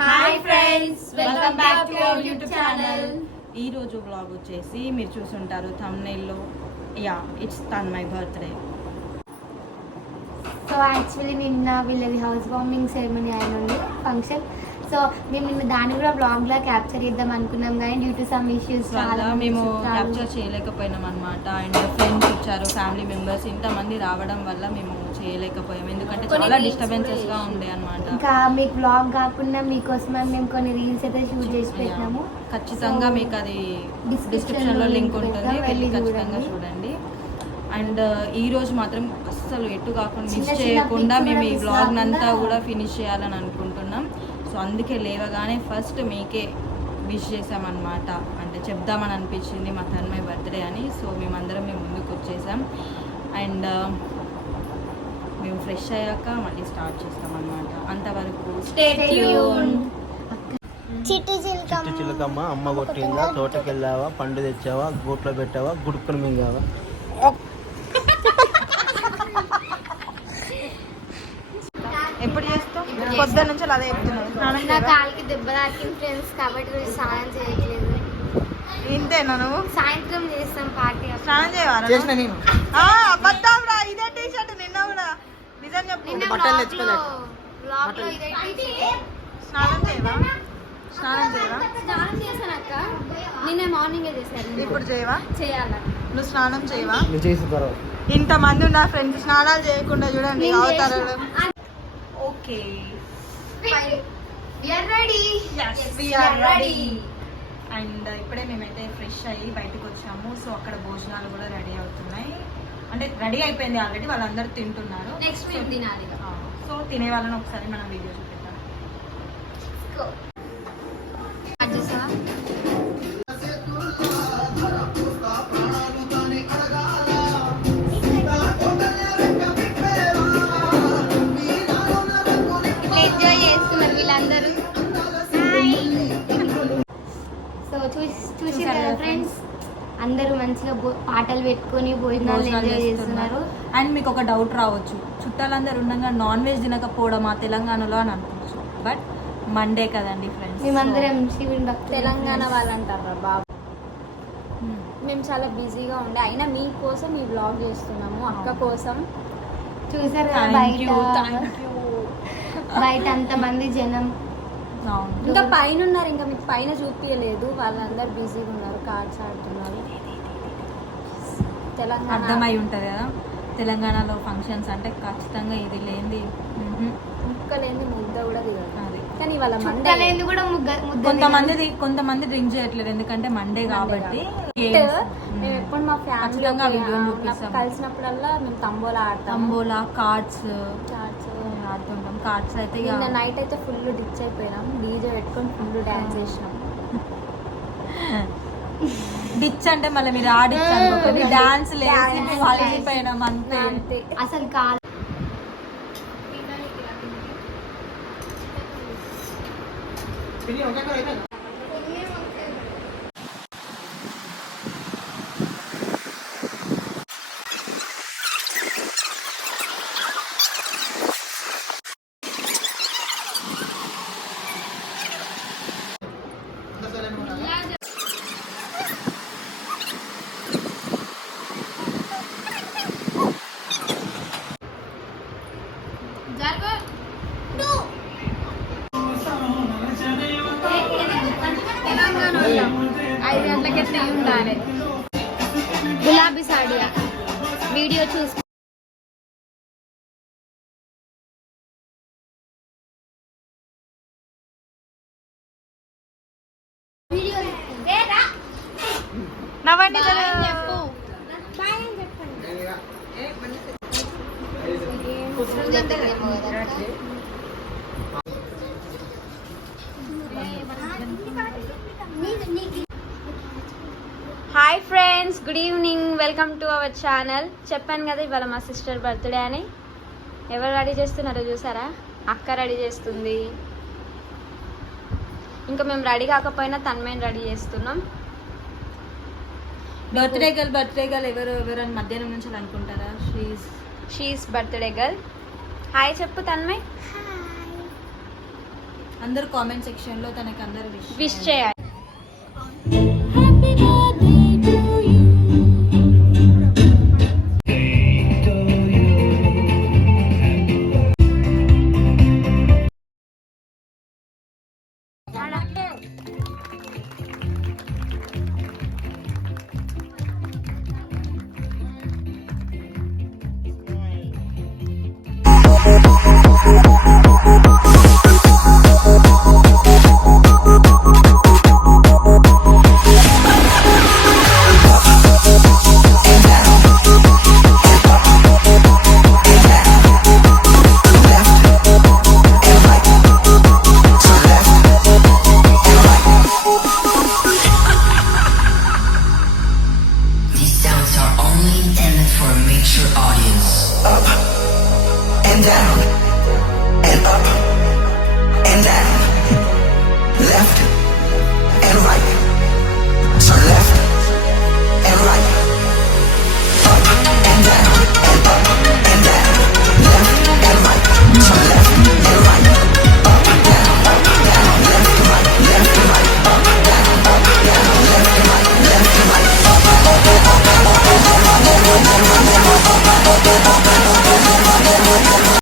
Hi friends, welcome back to our YouTube channel. ఈ రోజు vlog వచ్చేసి మీరు చూసుంటారు thumbnail లో, ya it's Tanmay birthday. So actually నిన్న వీళ్ళది హౌస్ వార్మింగ్ సెరమనీ అయినండి ఫంక్షన్. సో మేము నిన్న దాన్ని కూడా బ్లాగ్లా క్యాప్చర్ చేద్దాం అనుకున్నాం కానీ డ్యూ టు సమ్ ఇష్యూస్ వల్ల మేము క్యాప్చర్ చేయలేకపోయినాం అనమాట. అండ్ ఫ్రెండ్స్ వచ్చారు, ఫ్యామిలీ మెంబర్స్, ఇంతమంది రావడం వల్ల మేము చేయలేకపోయాం. ఎందుకంటే చాలా డిస్టర్బెన్సెస్ గా ఉండే అనమాట. ఇంకా మీకు బ్లాగ్ కాకుండా మీకోసం మేము కొన్ని రీల్స్ అయితే షూట్ చేసి పెట్టినాము. ఖచ్చితంగా మీకు అది డిస్క్రిప్షన్ లో లింక్ ఉంటుంది, వెళ్ళి ఖచ్చితంగా చూడండి. అండ్ ఈ రోజు మాత్రం అస్సలు ఎటు కాకుండా మిస్ చేయకుండా మేము ఈ వ్లాగ్ అంతా కూడా ఫినిష్ చేయాలని అనుకుంటున్నాం. సో అందుకే లేవగానే ఫస్ట్ మీకే విష్ చేసామన్నమాట. అంటే చెప్దామని అనిపించింది మా తన్మయ్ బర్త్డే అని. సో మేమందరం మేము ముందుకు వచ్చేసాం. అండ్ మేము ఫ్రెష్ అయ్యాక మళ్ళీ స్టార్ట్ చేస్తాం అన్నమాట. అంతవరకు చిట్టి చిలకమ్మ అమ్మ కొట్టిందా, తోటకెళ్ళావా, పండు తెచ్చావా, గూట్లో పెట్టావా, గుడుక్కుని మింగావా. ఎప్పుడు చేస్తాం? పొద్దున్న నుంచి అదే చెప్తున్నాను. నా కాలికి దెబ్బ తాకింది ఫ్రెండ్స్, కాబట్టి స్నానం చేయట్లేదు. ఇంతేనా నువ్వు? సాయంత్రం చేస్తాం పార్టీ. స్నానం చేయవారా? చేసిన నేను అబద్ధం రా, ఇదే టీ షర్ట్ నిన్న కూడా. నిజం చెప్పు. బట్టలు తెచ్చుకోలేదు. స్నానం చేయవా? స్నానం చేయవా? స్నానం చేశాను అక్క, నిన్న మార్నింగే చేశాను. ఇప్పుడు చేయవా? చేయాలా? నువ్వు స్నానం చేయవా? నువ్వు చేసిన తర్వాత ఇంతమంది ఉన్నారు ఫ్రెండ్స్, స్నానాలు చేయకుండా చూడండి నేను అవతారాలు. చేసిన. Okay, We are ready. Yes, we are ready. And ఇప్పుడే మేమైతే ఫ్రెష్ అయ్యి బయటకు వచ్చాము. సో అక్కడ భోజనాలు కూడా రెడీ అవుతున్నాయి. అంటే రెడీ అయిపోయింది ఆల్రెడీ, వాళ్ళందరూ తింటున్నారు. నెక్స్ట్ మేము తినాలి. సో తినే వాళ్ళని ఒకసారి మనం వీడియో చూపిద్దాం. ఎంజాయ్ చేస్తున్నారు వీళ్ళందరూ. సో చూసి ఫ్రెండ్స్, అందరూ మంచిగా పాటలు పెట్టుకొని భోజనాలు ఎంజాయ్ చేస్తున్నారు. అండ్ మీకు ఒక డౌట్ రావచ్చు, చుట్టాలందరూ ఉండగా నాన్ వెజ్ తినకపోవడమా తెలంగాణలో అని అనుకోవచ్చు. బట్ మండే కదండి ఫ్రెండ్స్, మేమందరం శివుని భక్తులు. తెలంగాణ వాళ్ళంటారా బాబు. మేము చాలా బిజీగా ఉండే, అయినా మీకోసం ఈ బ్లాగ్ చేస్తున్నాము, అక్క కోసం. చూసారు కదా బయట అంతమంది జనం. ఇంకా పైన ఉన్నారు, ఇంకా మీకు పైన చూపించలేదు. వాళ్ళందరూ బిజీగా ఉన్నారు, కార్డ్స్ ఆడుతున్నారు. తెలంగాణ అర్థమై ఉంటుంది కదా, తెలంగాణలో ఫంక్షన్స్ అంటే ఖచ్చితంగా ఇది లేనిది ముక్క లేని ముద్ద కూడా దిగదు. అది కానీ వాళ్ళ మండే లేనిది కూడా ముద్ద. కొంతమంది డ్రింక్ చేయట్లేదు, ఎందుకంటే మండే కాబట్టి. మేము ఎప్పుడు మా ఖచ్చితంగా వీడియో ఫ్యామిలీ చూపిస్తాం. కలిసినప్పుడల్లా మేము తంబోలా ఆడతాం, తంబోలా, కార్డ్స్ కార్డ్స్ ఆడుతుంటాం. కార్డ్స్ అయితే ఇక నిన్న నైట్ అయితే ఫుల్ డిచ్ అయిపోయినాం, డీజే పెట్టుకొని ఫుల్ డాన్స్ చేసినాం. డిచ్ అంటే మళ్ళీ మీరు ఆడిచ్చు అనుకోండి, డాన్స్ లేసి కలిసిపోయినాం అంతే. అసలు కాదు. గులాబీ సాడియా వీడియో చూసి నవ్వండి hi friends, good evening, welcome to our channel. చెప్పాను కదా ఇవాళ మా సిస్టర్ బర్త్డే అని. ఎవరు రెడీ చేస్తున్నారో చూసారా? అక్క రెడీ చేస్తుంది. ఇంకా మేము రెడీ కాకపోయినా తన్మయ్యని రెడీ చేస్తున్నాం. బర్త్డే గర్ల్ ఎవరు అని మధ్యాహ్నం నుంచి అనుకుంటారా? She is birthday girl. హాయ్ చెప్పు తన్మయ్. అందరూ కామెంట్ సెక్షన్ లో తనకి అందరూ విష్ చేయాలి. Happy birthday